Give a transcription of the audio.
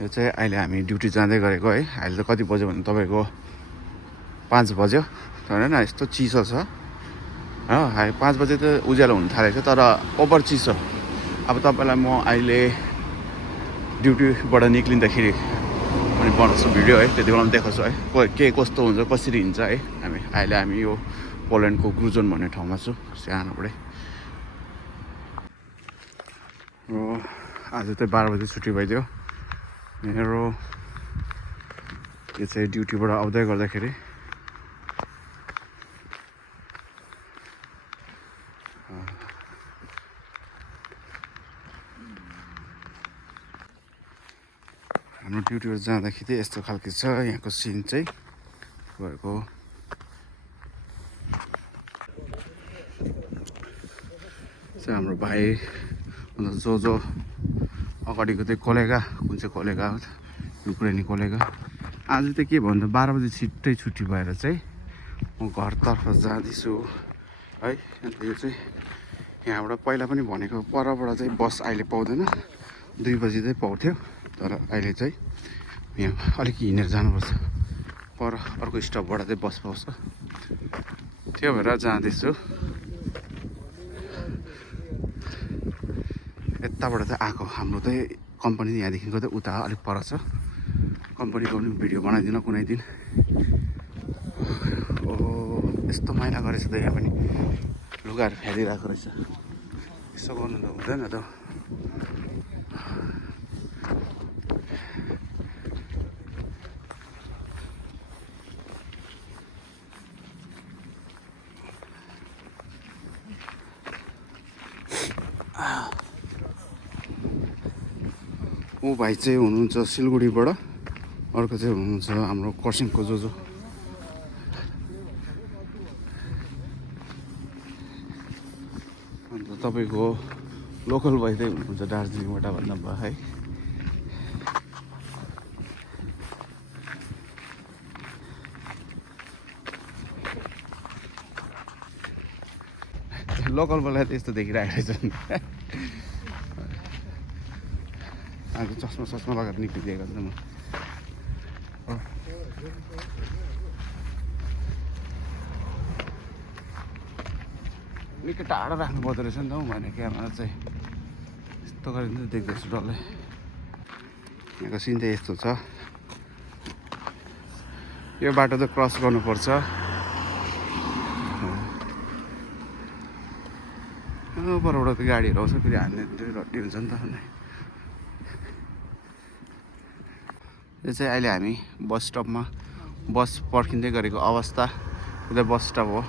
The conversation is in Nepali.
यो चाहिँ अहिले हामी ड्युटी जाँदै गरेको है। अहिले त कति बज्यो भने तपाईँको 5 बज्यो। तर न यस्तो चिसो छ हो। 5 बजे त उज्यालो हुन थालेको छ तर ओभर चिसो। अब तपाईँलाई म अहिले ड्युटीबाट निक्लिँदाखेरि पनि बनाउँछु भिडियो है, त्यति बेला देखाउँछु है के कस्तो हुन्छ कसरी हिँड्छ है। हामी यो पोल्यान्डको ग्रुजन भन्ने ठाउँमा छु सानोबाटै। र आज चाहिँ 12 बजे छुट्टी भइदियो मेरो। यो चाहिँ ड्युटीबाट आउँदै गर्दाखेरि हाम्रो ड्युटीबाट जाँदाखेरि चाहिँ यस्तो खालको छ यहाँको सिन चाहिँ तपाईँहरूको। चाहिँ हाम्रो भाइ जो अगाडिको चाहिँ कोलेगा, कुन चाहिँ कोलेगा हो युक्रेनी कोलेगा। आज चाहिँ के भन्दा 12 बजे छिट्टै छुट्टी भएर चाहिँ म घरतर्फ जाँदैछु है। अन्त यो चाहिँ यहाँबाट पहिला पनि भनेको परबाट चाहिँ बस अहिले पाउँदैन, 2 बजी चाहिँ पाउँथ्यो। तर अहिले चाहिँ यहाँ अलिक हिँडेर जानुपर्छ, पर अर्को स्टपबाट चाहिँ बस पाउँछ। त्यो भएर जाँदैछु। यताबाट चाहिँ आएको हाम्रो चाहिँ कम्पनी यहाँदेखिको चाहिँ उता अलिक पर छ। कम्पनीको पनि भिडियो बनाइदिन कुनै दिन। ओ यस्तो मैला गरेछ त यहाँ पनि, लुगाहरू फ्यालिरहेको रहेछ। यसो गर्नु त हुँदैन त। ऊ भाइ चाहिँ हुनुहुन्छ सिलगढीबाट, अर्को चाहिँ हुनुहुन्छ हाम्रो खरसाङको जो अन्त तपाईँको लोकल भाइ चाहिँ हुनुहुन्छ दार्जिलिङबाट भन्दा भयो है। लोकल भाइलाई त यस्तो देखिरहेको रहेछ। आज चस्मा लगाएर निक्लिदिएको त म। निकै टाढो राख्नु पर्दो रहेछ नि त हौ भने क्यामेरा चाहिँ। यस्तो गरेर चाहिँ देख्दैछु डल्लै। यहाँको सिन चाहिँ यस्तो छ। यो बाटो चाहिँ क्रस गर्नुपर्छ। परबाट त गाडीहरू आउँछ, फेरि हान्ने रड्डी हुन्छ नि त। यो चाहिँ अहिले हामी बस स्टपमा बस पर्खिँदै गरेको अवस्था। यो चाहिँ बस स्टप हो।